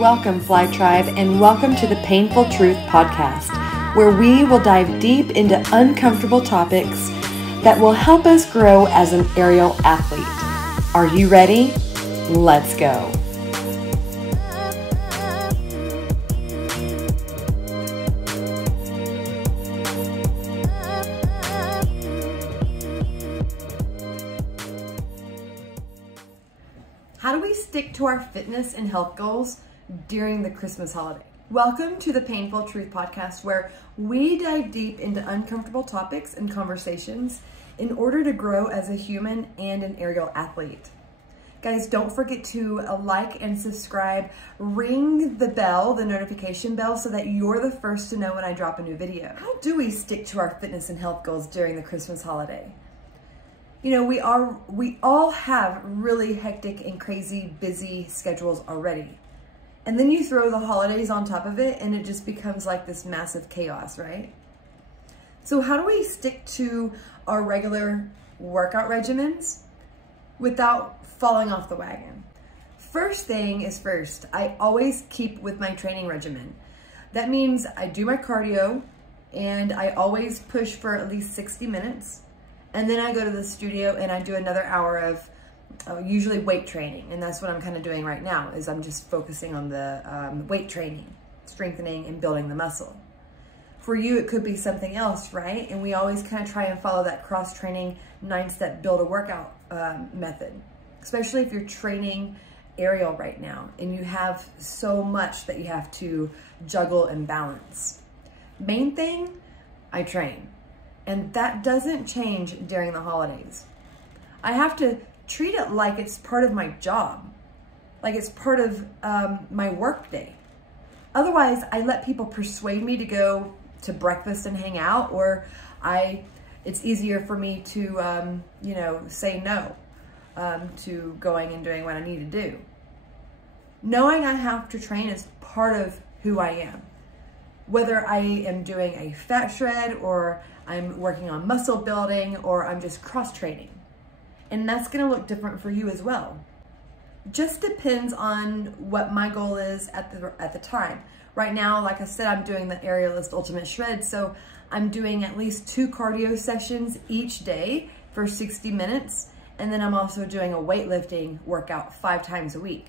Welcome, Fly Tribe, and welcome to the Painful Truth Podcast, where we will dive deep into uncomfortable topics that will help us grow as an aerial athlete. Are you ready? Let's go. How do we stick to our fitness and health goals during the Christmas holiday? Welcome to the Painful Truth Podcast, where we dive deep into uncomfortable topics and conversations in order to grow as a human and an aerial athlete. Guys, don't forget to like and subscribe. Ring the bell, the notification bell, so that you're the first to know when I drop a new video. How do we stick to our fitness and health goals during the Christmas holiday? You know, we all have really hectic and crazy busy schedules already. And then you throw the holidays on top of it and it just becomes like this massive chaos, right? So how do we stick to our regular workout regimens without falling off the wagon? First thing is first, I always keep with my training regimen. That means I do my cardio and I always push for at least 60 minutes. And then I go to the studio and I do another hour of usually weight training. And that's what I'm kind of doing right now, is I'm just focusing on the weight training, strengthening and building the muscle. For you, it could be something else, right? And we always kind of try and follow that cross-training 9-step build a workout method, especially if you're training aerial right now and you have so much that you have to juggle and balance. Main thing, I train. And that doesn't change during the holidays. I have to treat it like it's part of my job, like it's part of my work day. Otherwise, I let people persuade me to go to breakfast and hang out, or it's easier for me to, say no to going and doing what I need to do. Knowing I have to train is part of who I am. Whether I am doing a fat shred or I'm working on muscle building or I'm just cross training. And that's gonna look different for you as well. Just depends on what my goal is at the time. Right now, like I said, I'm doing the AERIALIST Ultimate Shred, so I'm doing at least 2 cardio sessions each day for 60 minutes. And then I'm also doing a weightlifting workout 5 times a week.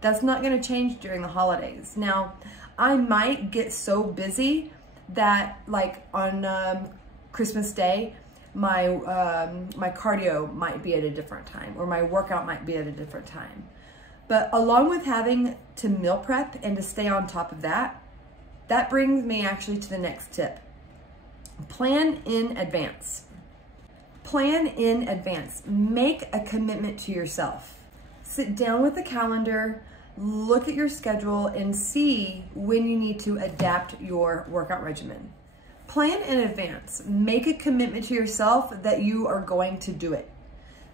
That's not gonna change during the holidays. Now, I might get so busy that like on Christmas Day, my cardio might be at a different time, or my workout might be at a different time. But along with having to meal prep and to stay on top of that, that brings me actually to the next tip. Plan in advance. Plan in advance. Make a commitment to yourself. Sit down with the calendar, look at your schedule and see when you need to adapt your workout regimen. Plan in advance. Make a commitment to yourself that you are going to do it.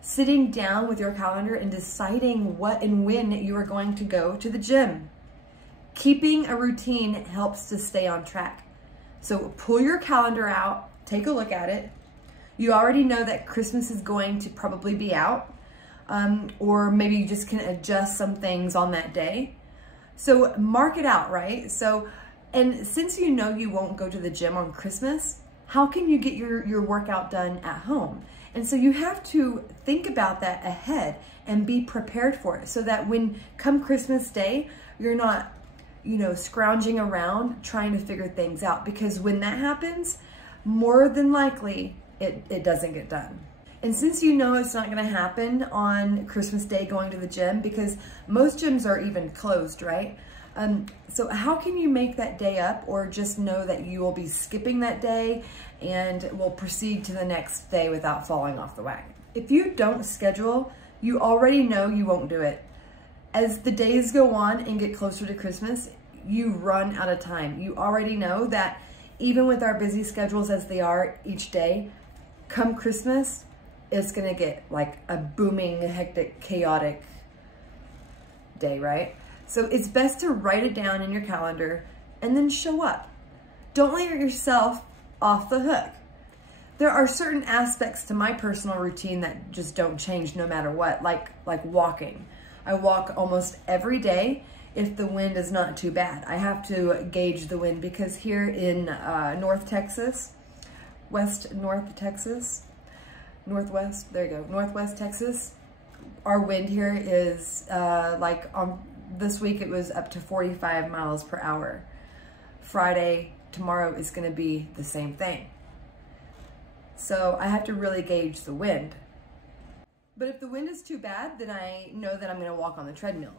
Sitting down with your calendar and deciding what and when you are going to go to the gym. Keeping a routine helps to stay on track. So pull your calendar out, take a look at it. You already know that Christmas is going to probably be out. Or maybe you just can adjust some things on that day. So mark it out, right? And since you know you won't go to the gym on Christmas, how can you get your workout done at home? And so you have to think about that ahead and be prepared for it, so that when come Christmas Day, you're not, scrounging around trying to figure things out, because when that happens, more than likely it doesn't get done. And since you know it's not gonna happen on Christmas Day going to the gym, because most gyms are even closed, right? So how can you make that day up, or just know that you will be skipping that day and will proceed to the next day without falling off the wagon? If you don't schedule, you already know you won't do it. As the days go on and get closer to Christmas, you run out of time. You already know that even with our busy schedules as they are each day, come Christmas, it's gonna get like a booming, hectic, chaotic day, right? So it's best to write it down in your calendar and then show up. Don't let yourself off the hook. There are certain aspects to my personal routine that just don't change no matter what, like walking. I walk almost every day, if the wind is not too bad. I have to gauge the wind because here in North Texas, Northwest Texas, our wind here is this week it was up to 45 miles per hour. Friday, tomorrow is going to be the same thing. So I have to really gauge the wind. But if the wind is too bad, then I know that I'm going to walk on the treadmill.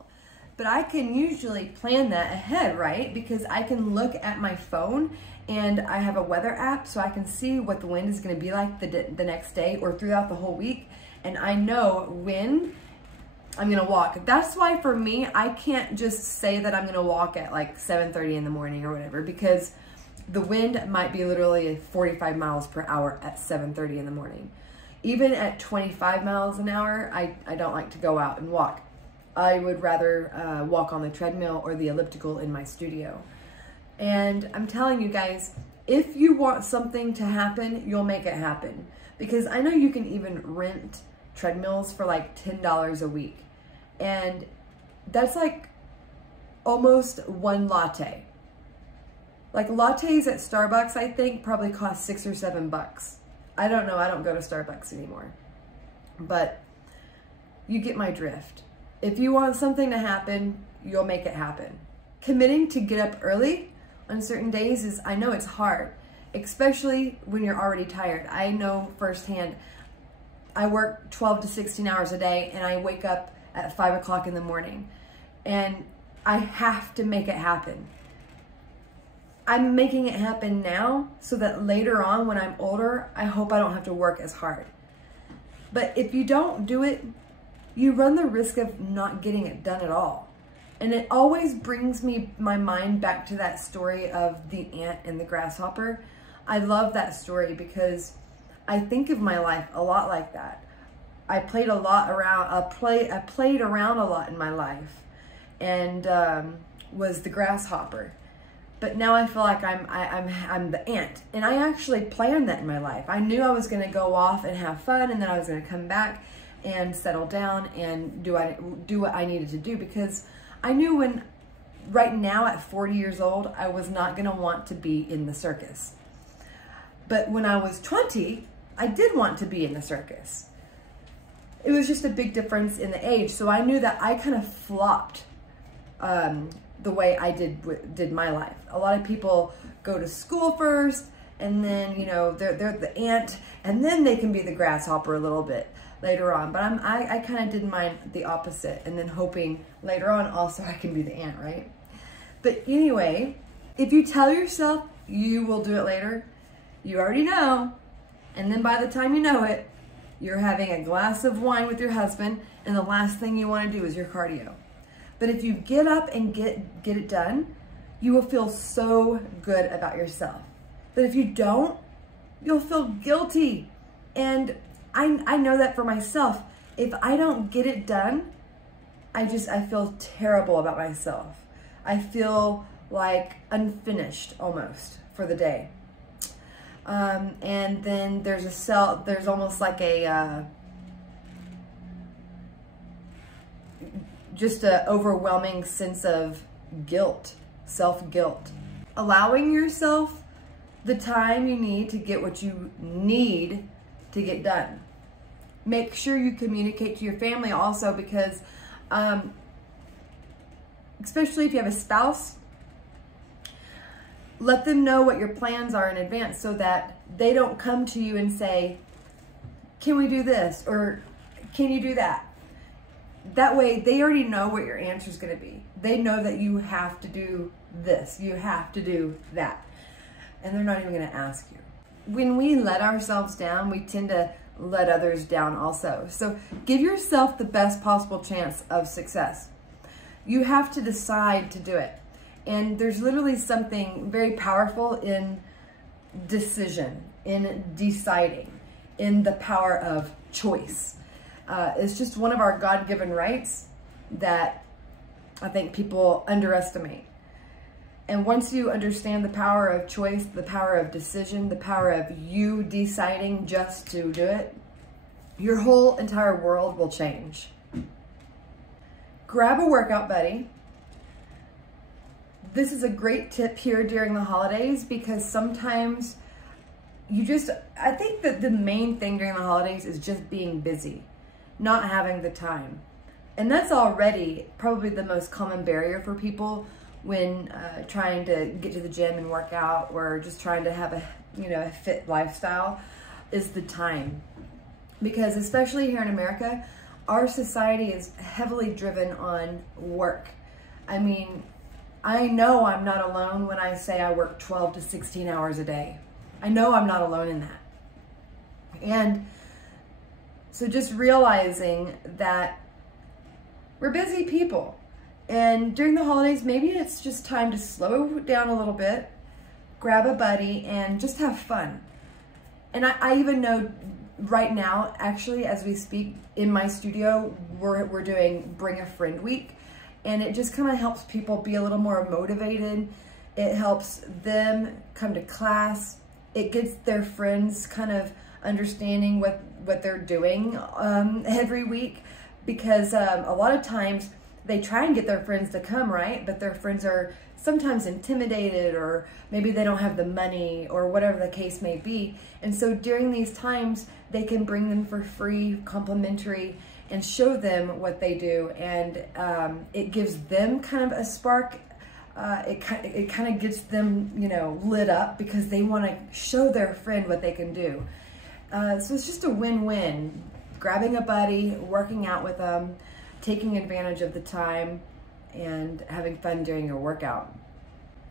But I can usually plan that ahead, right? Because I can look at my phone and I have a weather app so I can see what the wind is going to be like the next day or throughout the whole week. And I know when I'm going to walk. That's why for me, I can't just say that I'm going to walk at like 7:30 in the morning or whatever, because the wind might be literally 45 miles per hour at 7:30 in the morning. Even at 25 miles an hour, I don't like to go out and walk. I would rather walk on the treadmill or the elliptical in my studio. And I'm telling you guys, if you want something to happen, you'll make it happen. Because I know you can even rent treadmills for like $10 a week. And that's like almost one latte. Like lattes at Starbucks, I think, probably cost $6 or $7. I don't know, I don't go to Starbucks anymore. But you get my drift. If you want something to happen, you'll make it happen. Committing to get up early on certain days is, I know it's hard, especially when you're already tired. I know firsthand, I work 12 to 16 hours a day and I wake up at 5 o'clock in the morning and I have to make it happen. I'm making it happen now so that later on when I'm older, I hope I don't have to work as hard. But if you don't do it, you run the risk of not getting it done at all. And it always brings my mind back to that story of the ant and the grasshopper. I love that story because I think of my life a lot like that. I played a lot around, I played around a lot in my life and was the grasshopper. But now I feel like I'm the ant. And I actually planned that in my life. I knew I was gonna go off and have fun and then I was gonna come back and settle down and do what I needed to do, because I knew right now at 40 years old, I was not gonna want to be in the circus. But when I was 20, I did want to be in the circus. It was just a big difference in the age. So I knew that I kind of flopped the way I did my life. A lot of people go to school first and then, you know, they're the ant and then they can be the grasshopper a little bit later on. But I kind of did mine the opposite and then hoping later on also I can be the ant, right? But anyway, if you tell yourself you will do it later, you already know. And then by the time you know it, you're having a glass of wine with your husband and the last thing you want to do is your cardio. But if you get up and get it done, you will feel so good about yourself. But if you don't, you'll feel guilty. And I know that for myself. If I don't get it done, I feel terrible about myself. I feel like unfinished almost for the day. And then there's almost like just an overwhelming sense of guilt, self-guilt. Allowing yourself the time you need to get what you need to get done. Make sure you communicate to your family also, because especially if you have a spouse, let them know what your plans are in advance so that they don't come to you and say, can we do this? Or can you do that? That way they already know what your answer is going to be. They know that you have to do this, you have to do that. And they're not even going to ask you. When we let ourselves down, we tend to let others down also. So give yourself the best possible chance of success. You have to decide to do it. And there's literally something very powerful in decision, in deciding, in the power of choice. It's just one of our God-given rights that I think people underestimate. And once you understand the power of choice, the power of decision, the power of you deciding just to do it, your whole entire world will change. Grab a workout buddy this is a great tip here during the holidays, because sometimes I think that the main thing during the holidays is just being busy, not having the time. And that's already probably the most common barrier for people when trying to get to the gym and work out, or just trying to have a fit lifestyle, is the time. Because especially here in America, our society is heavily driven on work. I mean, I know I'm not alone when I say I work 12 to 16 hours a day. I know I'm not alone in that. And so just realizing that we're busy people. And during the holidays, maybe it's just time to slow down a little bit, grab a buddy, and just have fun. And I even know right now, actually, as we speak, in my studio, we're doing Bring a Friend Week. And it just kind of helps people be a little more motivated. It helps them come to class. It gets their friends kind of understanding what they're doing every week. Because a lot of times they try and get their friends to come, right? But their friends are sometimes intimidated, or maybe they don't have the money, or whatever the case may be. And so during these times, they can bring them for free, complimentary, and show them what they do. And it gives them kind of a spark. It kind of gets them, lit up, because they want to show their friend what they can do. So it's just a win-win. Grabbing a buddy, working out with them, taking advantage of the time, and having fun during your workout.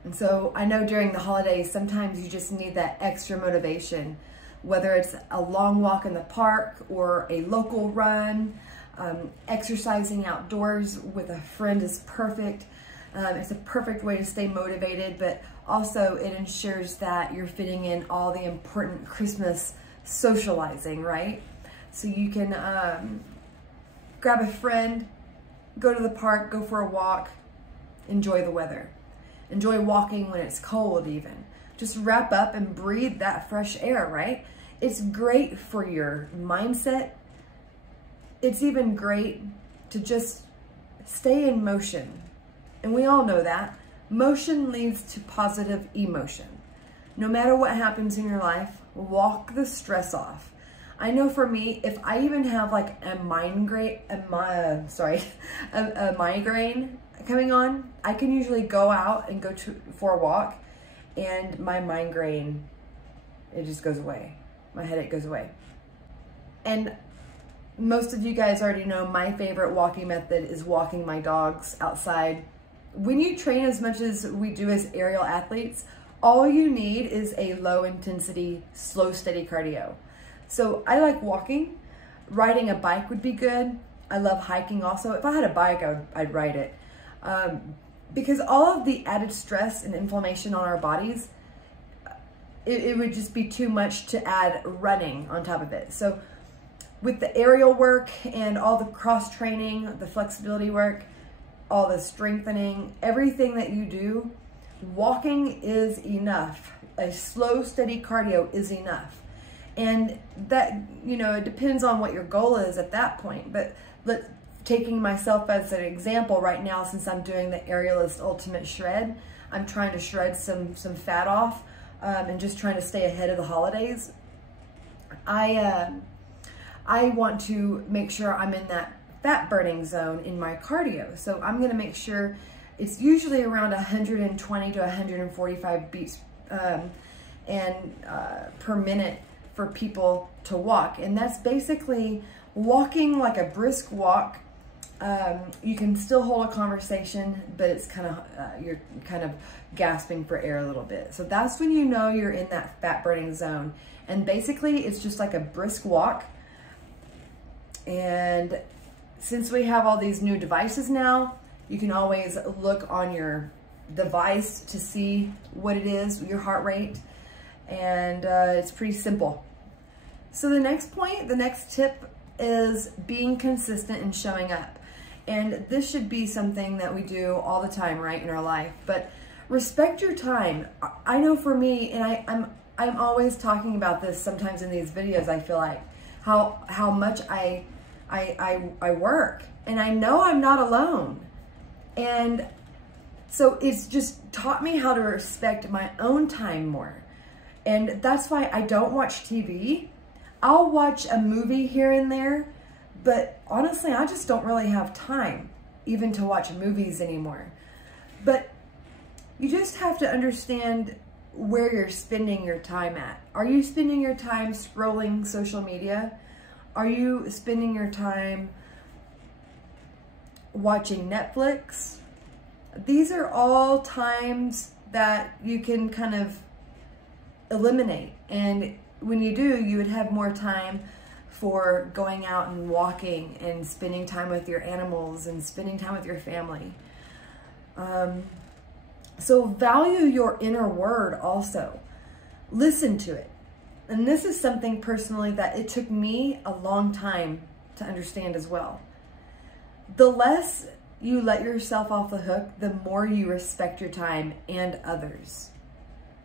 And so I know during the holidays, sometimes you just need that extra motivation, whether it's a long walk in the park or a local run. Exercising outdoors with a friend is perfect. It's a perfect way to stay motivated, but also it ensures that you're fitting in all the important Christmas socializing, right? So you can grab a friend, go to the park, go for a walk, enjoy the weather. Enjoy walking when it's cold even. Just wrap up and breathe that fresh air, right? It's great for your mindset. It's even great to just stay in motion. And we all know that. Motion leads to positive emotion. No matter what happens in your life, walk the stress off. I know for me, if I even have like a migraine coming on, I can usually go out and go for a walk, and my migraine, it just goes away. My headache goes away. And most of you guys already know my favorite walking method is walking my dogs outside. When you train as much as we do as aerial athletes, all you need is a low intensity, slow, steady cardio. So I like walking. Riding a bike would be good. I love hiking also. If I had a bike, I'd ride it. Because all of the added stress and inflammation on our bodies, it would just be too much to add running on top of it. So with the aerial work and all the cross training, the flexibility work, all the strengthening, everything that you do, walking is enough. A slow, steady cardio is enough. And that, it depends on what your goal is at that point. But taking myself as an example right now, since I'm doing the Aerialist Ultimate Shred, I'm trying to shred some fat off and just trying to stay ahead of the holidays. I want to make sure I'm in that fat burning zone in my cardio. So I'm going to make sure it's usually around 120 to 145 beats per minute for people to walk. And that's basically walking like a brisk walk. You can still hold a conversation, but it's kind of, you're kind of gasping for air a little bit. So that's when you know you're in that fat burning zone. And basically it's just like a brisk walk. And since we have all these new devices now, you can always look on your device to see what it is, your heart rate, and it's pretty simple. So the next point, the next tip is being consistent and showing up. And this should be something that we do all the time, right, in our life. But respect your time. I know for me, and I'm always talking about this sometimes in these videos, I feel like, how much I work. And I know I'm not alone. And So it's just taught me how to respect my own time more. And that's why I don't watch TV. I'll watch a movie here and there, but honestly, I just don't really have time even to watch movies anymore. But you just have to understand where you're spending your time at. Are you spending your time scrolling social media? Are you spending your time watching Netflix? These are all times that you can kind of eliminate. And when you do, you would have more time for going out and walking and spending time with your animals and spending time with your family. So value your inner word also. Listen to it. And this is something personally that it took me a long time to understand as well. The less you let yourself off the hook, the more you respect your time and others.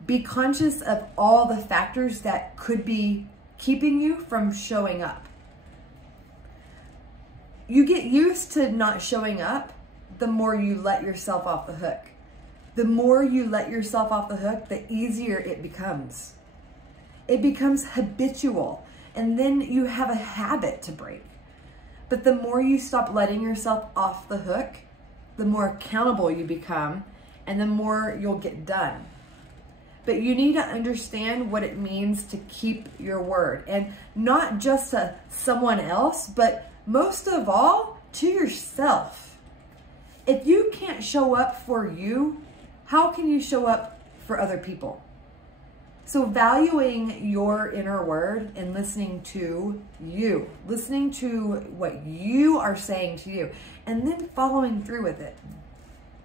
Be conscious of all the factors that could be keeping you from showing up. You get used to not showing up, the more you let yourself off the hook. The more you let yourself off the hook, the easier it becomes. It becomes habitual, and then you have a habit to break. But the more you stop letting yourself off the hook, the more accountable you become, and the more you'll get done. But you need to understand what it means to keep your word, and not just to someone else, but most of all, to yourself. If you can't show up for you, how can you show up for other people? So valuing your inner word and listening to you, listening to what you are saying to you, and then following through with it.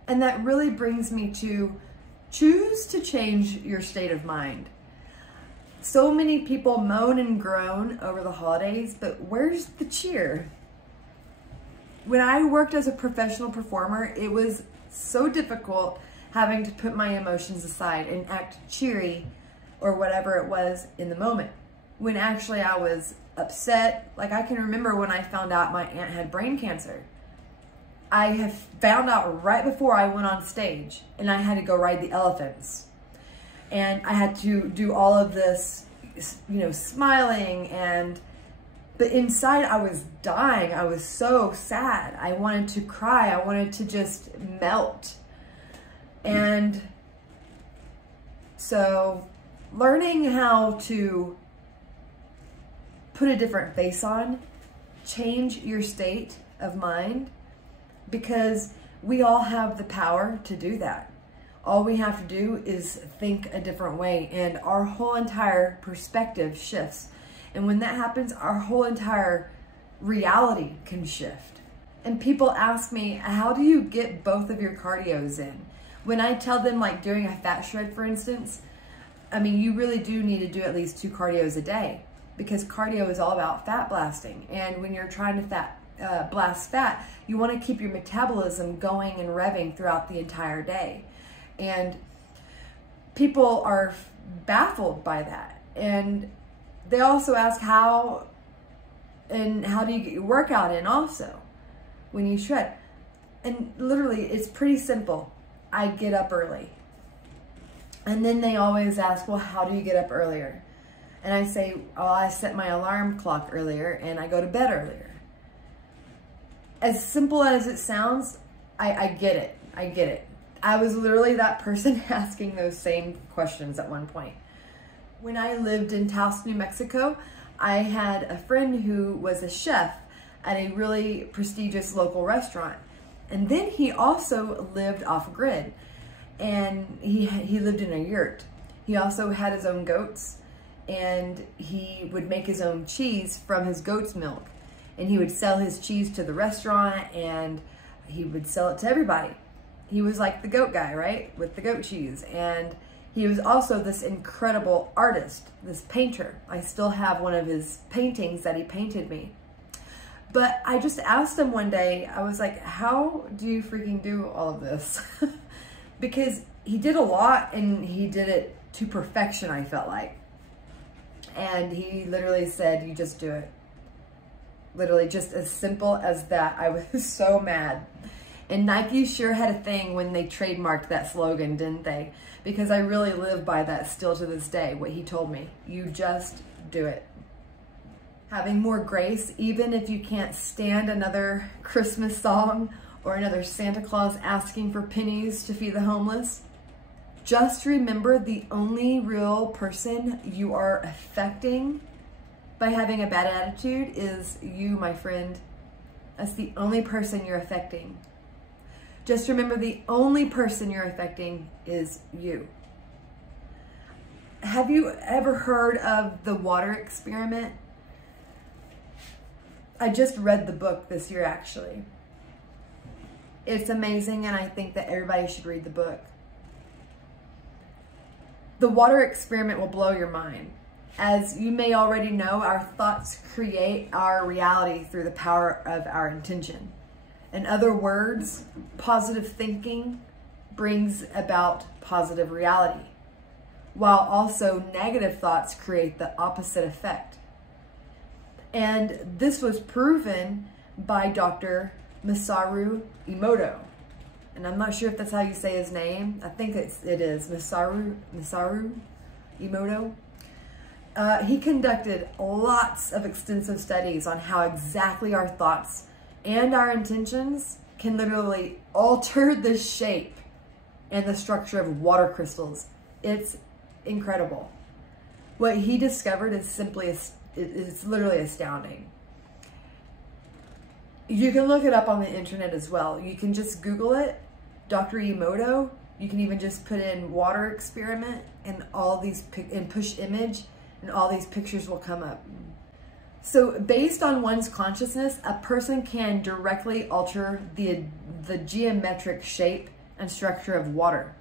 And that really brings me to choose to change your state of mind. So many people moan and groan over the holidays, but where's the cheer? When I worked as a professional performer, it was so difficult having to put my emotions aside and act cheery or whatever it was in the moment. When actually I was upset, like I can remember when I found out my aunt had brain cancer. I have found out right before I went on stage, and I had to go ride the elephants. And I had to do all of this, you know, smiling, but inside I was dying. I was so sad. I wanted to cry. I wanted to just melt. And so learning how to put a different face on, change your state of mind, because we all have the power to do that. All we have to do is think a different way, and our whole entire perspective shifts. And when that happens, our whole entire reality can shift. And people ask me, how do you get both of your cardios in? When I tell them, like doing a fat shred, for instance, I mean, you really do need to do at least 2 cardios a day, because cardio is all about fat blasting. And when you're trying to blast fat, you want to keep your metabolism going and revving throughout the entire day. And people are baffled by that. And they also ask how do you get your workout in also when you shred? And literally, it's pretty simple. I get up early. And then they always ask, well, how do you get up earlier? And I say, oh, I set my alarm clock earlier and I go to bed earlier. As simple as it sounds, I get it. I get it. I was literally that person asking those same questions at one point. When I lived in Taos, New Mexico, I had a friend who was a chef at a really prestigious local restaurant. And then he also lived off grid, and he lived in a yurt. He also had his own goats, and he would make his own cheese from his goat's milk. And he would sell his cheese to the restaurant, and he would sell it to everybody. He was like the goat guy, right? With the goat cheese. And he was also this incredible artist, this painter. I still have one of his paintings that he painted me. But I just asked him one day, I was like, how do you freaking do all of this? Because he did a lot, and he did it to perfection, I felt like. And he literally said, you just do it. Literally just as simple as that. I was so mad. And Nike sure had a thing when they trademarked that slogan, didn't they? Because I really live by that still to this day, what he told me. You just do it. Having more grace, even if you can't stand another Christmas song or another Santa Claus asking for pennies to feed the homeless. Just remember the only real person you are affecting by having a bad attitude is you, my friend. That's the only person you're affecting. Just remember the only person you're affecting is you. Have you ever heard of the water experiment? I just read the book this year, actually. It's amazing, and I think that everybody should read the book. The water experiment will blow your mind. As you may already know, our thoughts create our reality through the power of our intention. In other words, positive thinking brings about positive reality, while also negative thoughts create the opposite effect. And this was proven by Dr. Masaru Emoto. And I'm not sure if that's how you say his name. I think it is Masaru Emoto. He conducted lots of extensive studies on how exactly our thoughts and our intentions can literally alter the shape and the structure of water crystals. It's incredible. What he discovered is it's literally astounding. You can look it up on the internet as well. You can just Google it, Dr. Emoto. You can even just put in water experiment and push image, and all these pictures will come up. So based on one's consciousness, a person can directly alter the geometric shape and structure of water.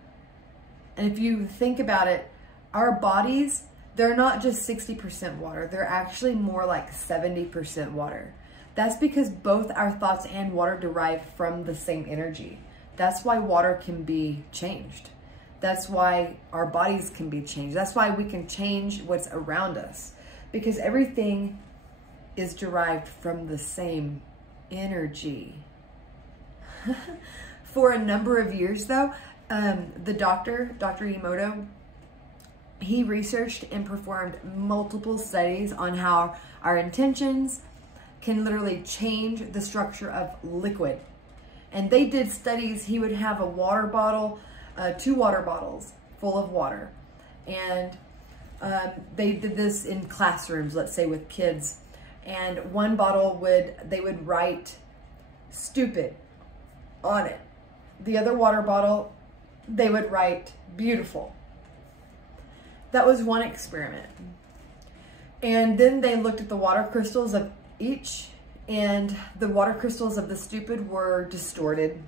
And if you think about it, our bodies, they're not just 60% water. They're actually more like 70% water. That's because both our thoughts and water derive from the same energy. That's why water can be changed. That's why our bodies can be changed. That's why we can change what's around us, because everything is derived from the same energy. For a number of years though, the Dr. Emoto, he researched and performed multiple studies on how our intentions can literally change the structure of liquid. And they did studies. He would have a water bottle, 2 water bottles full of water. And they did this in classrooms, let's say with kids. And one bottle they would write stupid on it. The other water bottle, they would write beautiful. That was one experiment. And then they looked at the water crystals of each, and the water crystals of the stupid were distorted,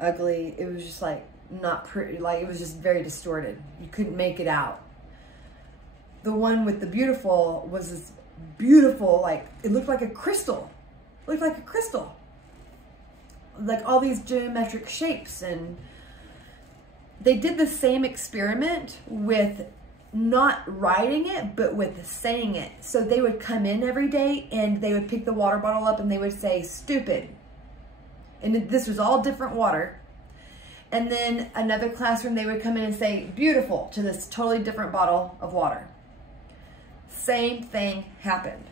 ugly. It was just like not pretty, like it was just very distorted. You couldn't make it out. The one with the beautiful was this beautiful, like it looked like a crystal. It looked like a crystal. Like all these geometric shapes. And they did the same experiment with not writing it, but with saying it. So they would come in every day and they would pick the water bottle up and they would say stupid. And this was all different water. And then another classroom, they would come in and say beautiful to this totally different bottle of water. Same thing happened.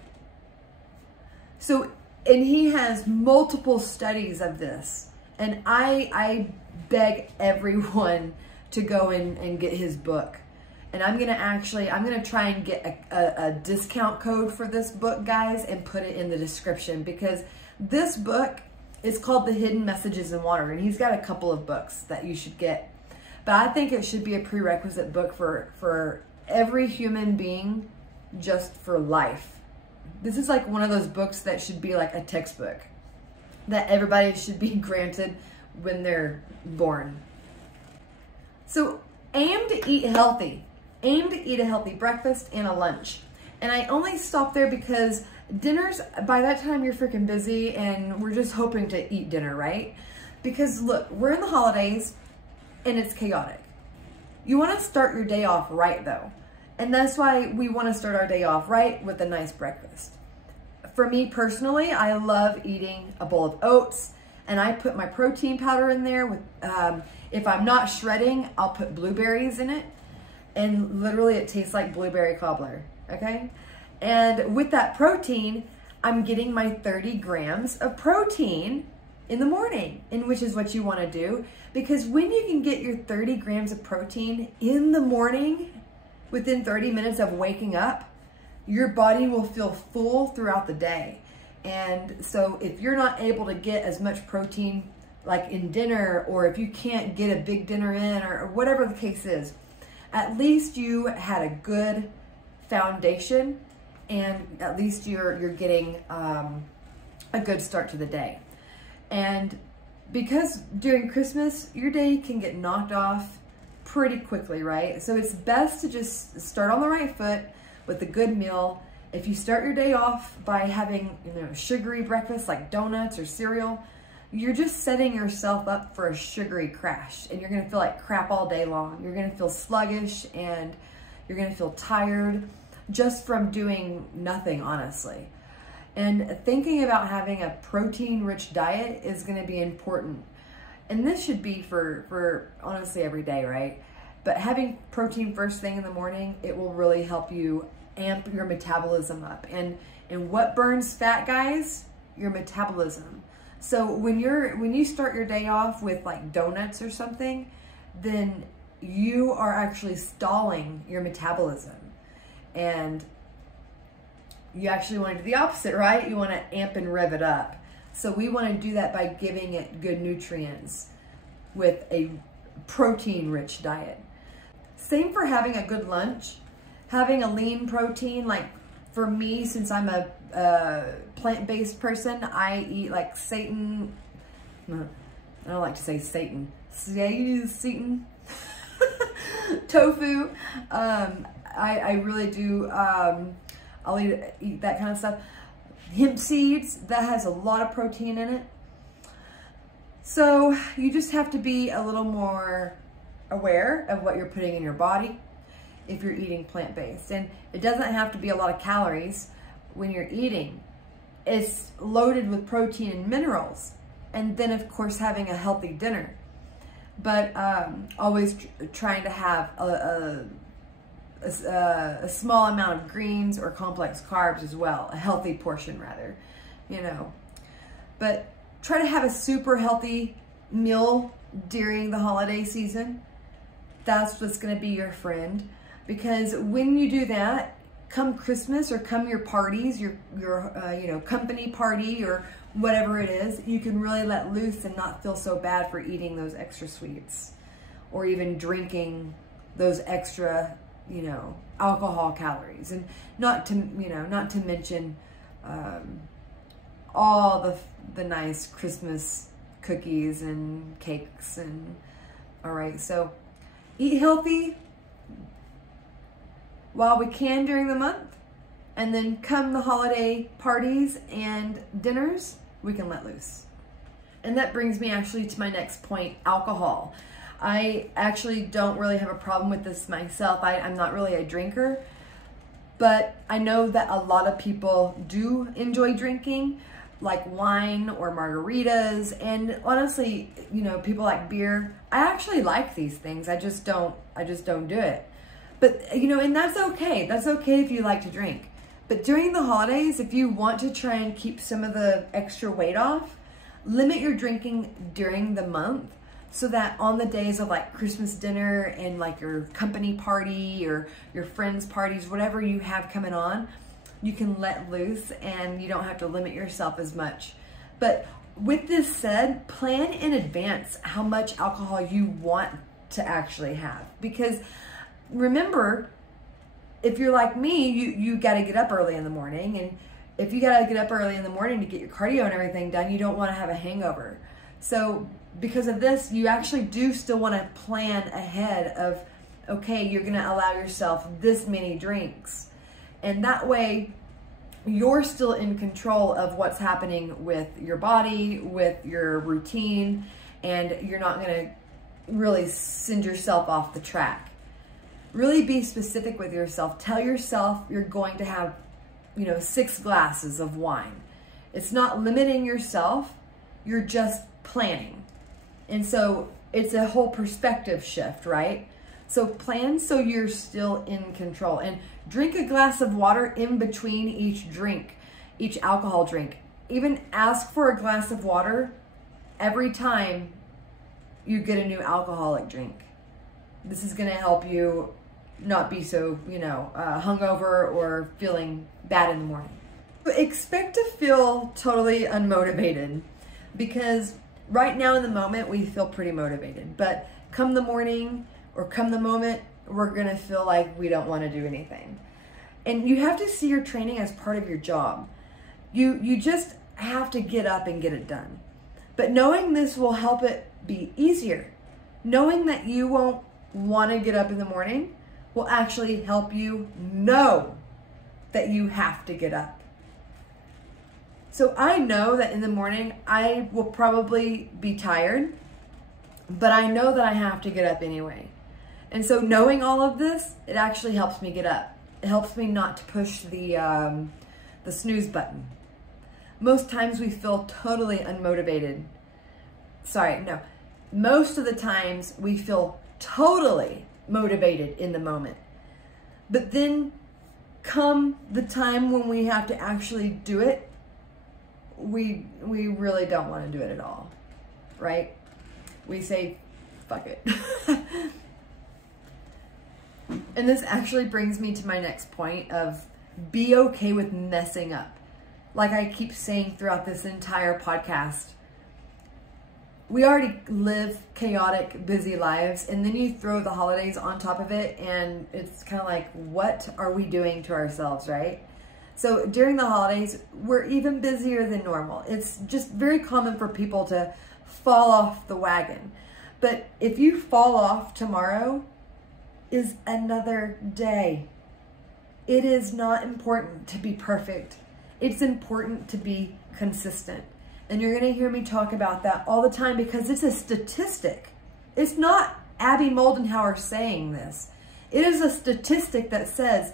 So, and he has multiple studies of this. And I beg everyone to go in and get his book. And I'm gonna try and get a discount code for this book, guys, and put it in the description, because this book is called The Hidden Messages in Water, and he's got a couple of books that you should get. But I think it should be a prerequisite book for every human being, just for life. This is like one of those books that should be like a textbook that everybody should be granted when they're born. So aim to eat healthy. Aim to eat a healthy breakfast and a lunch. And I only stop there because dinners, by that time you're freaking busy and we're just hoping to eat dinner, right? Because look, we're in the holidays and it's chaotic. You want to start your day off right though. And that's why we want to start our day off right with a nice breakfast. For me personally, I love eating a bowl of oats, and I put my protein powder in there with, if I'm not shredding, I'll put blueberries in it, and literally it tastes like blueberry cobbler, okay? And with that protein, I'm getting my 30 grams of protein in the morning, and which is what you want to do, because when you can get your 30 grams of protein in the morning, within 30 minutes of waking up, your body will feel full throughout the day. And so if you're not able to get as much protein like in dinner, or if you can't get a big dinner in, or whatever the case is, at least you had a good foundation, and at least you're getting a good start to the day. And because during Christmas, your day can get knocked off pretty quickly, right? So it's best to just start on the right foot with a good meal. If you start your day off by having, sugary breakfast like donuts or cereal, you're just setting yourself up for a sugary crash, and you're gonna feel like crap all day long. You're gonna feel sluggish, and you're gonna feel tired just from doing nothing, honestly. And thinking about having a protein-rich diet is gonna be important. And this should be for honestly every day, right? But having protein first thing in the morning, it will really help you amp your metabolism up. And what burns fat, guys? Your metabolism. So when you start your day off with like donuts or something, then you are actually stalling your metabolism. And you actually want to do the opposite, right? You want to amp and rev it up. So we want to do that by giving it good nutrients with a protein-rich diet. Same for having a good lunch. Having a lean protein, like for me, since I'm a plant-based person, I eat like Satan. I don't like to say Satan. Satan. Tofu. I really do. I'll eat that kind of stuff. Hemp seeds, that has a lot of protein in it. So you just have to be a little more aware of what you're putting in your body if you're eating plant-based. And it doesn't have to be a lot of calories when you're eating. It's loaded with protein and minerals. And then of course having a healthy dinner. But always trying to have a small amount of greens or complex carbs as well, a healthy portion rather, But try to have a super healthy meal during the holiday season. That's what's gonna be your friend, because when you do that, come Christmas or come your parties, your company party or whatever it is, you can really let loose and not feel so bad for eating those extra sweets or even drinking those extra alcohol calories, and not to mention all the nice Christmas cookies and cakes. And all right, so eat healthy while we can during the month, and then come the holiday parties and dinners, we can let loose. And that brings me actually to my next point, alcohol. I actually don't really have a problem with this myself. I'm not really a drinker, but I know that a lot of people do enjoy drinking, like wine or margaritas. And honestly, people like beer. I actually like these things. I just don't do it. But, and that's okay. That's okay if you like to drink. But during the holidays, if you want to try and keep some of the extra weight off, limit your drinking during the month, so that on the days of like Christmas dinner and like your company party or your friends' parties, whatever you have coming on, you can let loose and you don't have to limit yourself as much. But with this said, plan in advance how much alcohol you want to actually have. Because remember, if you're like me, you got to get up early in the morning. And if you got to get up early in the morning to get your cardio and everything done, you don't want to have a hangover. So because of this, you actually do still want to plan ahead of, okay, you're going to allow yourself this many drinks. And that way, you're still in control of what's happening with your body, with your routine, and you're not going to really send yourself off the track. Really be specific with yourself. Tell yourself you're going to have, 6 glasses of wine. It's not limiting yourself. You're just planning. And so it's a whole perspective shift, right? So plan so you're still in control, and drink a glass of water in between each drink, each alcohol drink. Even ask for a glass of water every time you get a new alcoholic drink. This is gonna help you not be so, hungover or feeling bad in the morning. But expect to feel totally unmotivated, because right now in the moment we feel pretty motivated, but come the morning or come the moment, we're gonna feel like we don't wanna do anything. And you have to see your training as part of your job. You just have to get up and get it done. But knowing this will help it be easier. Knowing that you won't wanna get up in the morning will actually help you know that you have to get up. So I know that in the morning I will probably be tired, but I know that I have to get up anyway. And so knowing all of this, it actually helps me get up. It helps me not to push the snooze button. Most times we feel totally unmotivated. Most of the times we feel totally motivated in the moment. But then come the time when we have to actually do it, we really don't want to do it at all, right? We say, fuck it. And this actually brings me to my next point of be okay with messing up. Like I keep saying throughout this entire podcast, we already live chaotic, busy lives, and then you throw the holidays on top of it, and it's kind of like, what are we doing to ourselves, right? So during the holidays, we're even busier than normal. It's just very common for people to fall off the wagon. But if you fall off, tomorrow is another day. It is not important to be perfect. It's important to be consistent. And you're gonna hear me talk about that all the time because it's a statistic. It's not Abby Moldenhauer saying this. It is a statistic that says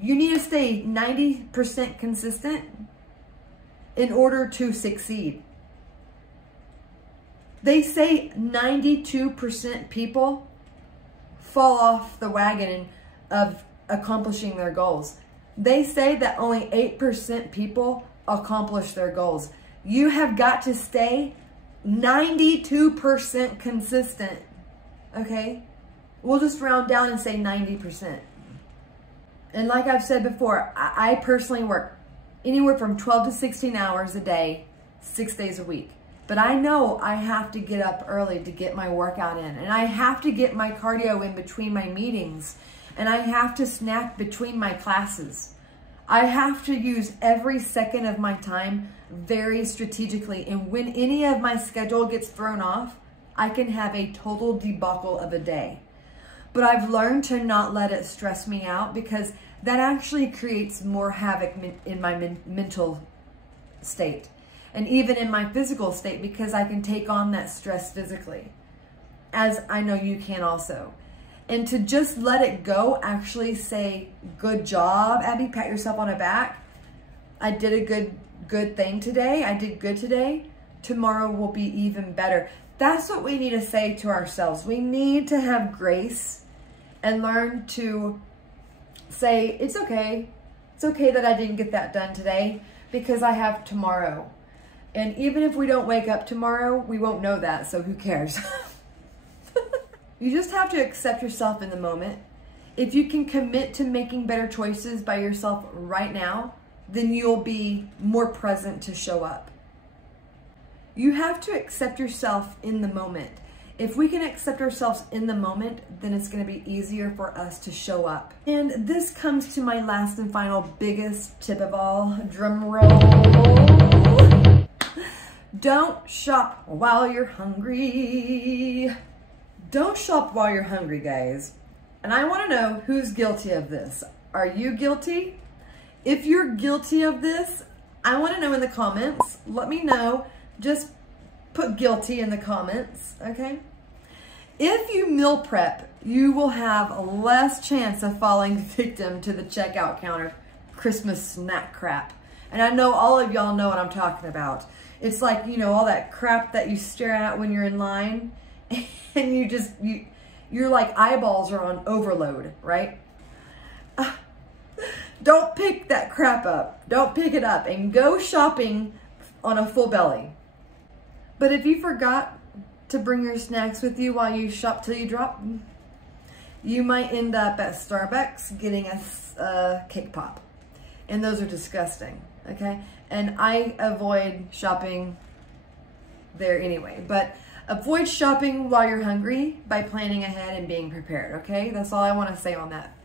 you need to stay 90% consistent in order to succeed. They say 92% people fall off the wagon of accomplishing their goals. They say that only 8% people accomplish their goals. You have got to stay 92% consistent, okay? We'll just round down and say 90%. And like I've said before, I personally work anywhere from 12 to 16 hours a day, 6 days a week. But I know I have to get up early to get my workout in, and I have to get my cardio in between my meetings, and I have to snack between my classes. I have to use every second of my time very strategically, and when any of my schedule gets thrown off, I can have a total debacle of a day. But I've learned to not let it stress me out, because that actually creates more havoc in my mental state and even in my physical state, because I can take on that stress physically, as I know you can also. And to just let it go, actually say, good job, Abby, pat yourself on the back. I did a good thing today. I did good today. Tomorrow will be even better. That's what we need to say to ourselves. We need to have grace and learn to say, it's okay. It's okay that I didn't get that done today because I have tomorrow. And even if we don't wake up tomorrow, we won't know that, so who cares? You just have to accept yourself in the moment. If you can commit to making better choices by yourself right now, then you'll be more present to show up. You have to accept yourself in the moment. If we can accept ourselves in the moment, then it's going to be easier for us to show up. And this comes to my last and final biggest tip of all. Drum roll. Don't shop while you're hungry. Don't shop while you're hungry, guys. And I want to know who's guilty of this. Are you guilty? If you're guilty of this, I want to know in the comments. Let me know. Just put guilty in the comments, okay? If you meal prep, you will have less chance of falling victim to the checkout counter Christmas snack crap. And I know all of y'all know what I'm talking about. It's like, you know, all that crap that you stare at when you're in line and you're like eyeballs are on overload, right? Don't pick that crap up. Don't pick it up and go shopping on a full belly. But if you forgot to bring your snacks with you while you shop till you drop, you might end up at Starbucks getting a cake pop. And those are disgusting, okay? And I avoid shopping there anyway. But avoid shopping while you're hungry by planning ahead and being prepared, okay? That's all I want to say on that.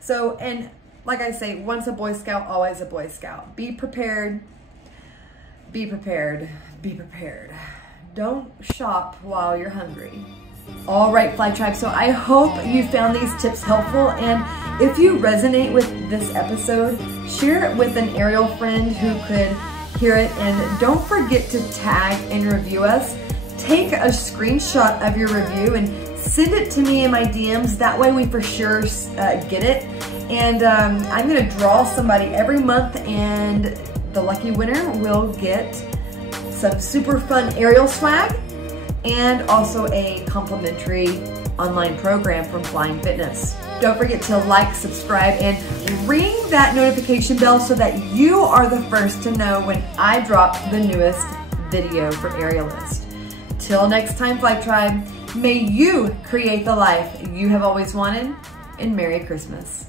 So, and like I say, once a Boy Scout, always a Boy Scout. Be prepared, be prepared, be prepared. Don't shop while you're hungry. All right, Fly Tribe, so I hope you found these tips helpful, and if you resonate with this episode, share it with an aerial friend who could hear it, and don't forget to tag and review us. Take a screenshot of your review and send it to me in my DMs. That way we for sure get it. And I'm gonna draw somebody every month, and the lucky winner will get some super fun aerial swag and also a complimentary online program from Flying Fitness. Don't forget to like, subscribe, and ring that notification bell so that you are the first to know when I drop the newest video for Aerialist. Till next time, Fly Tribe, may you create the life you have always wanted, and Merry Christmas.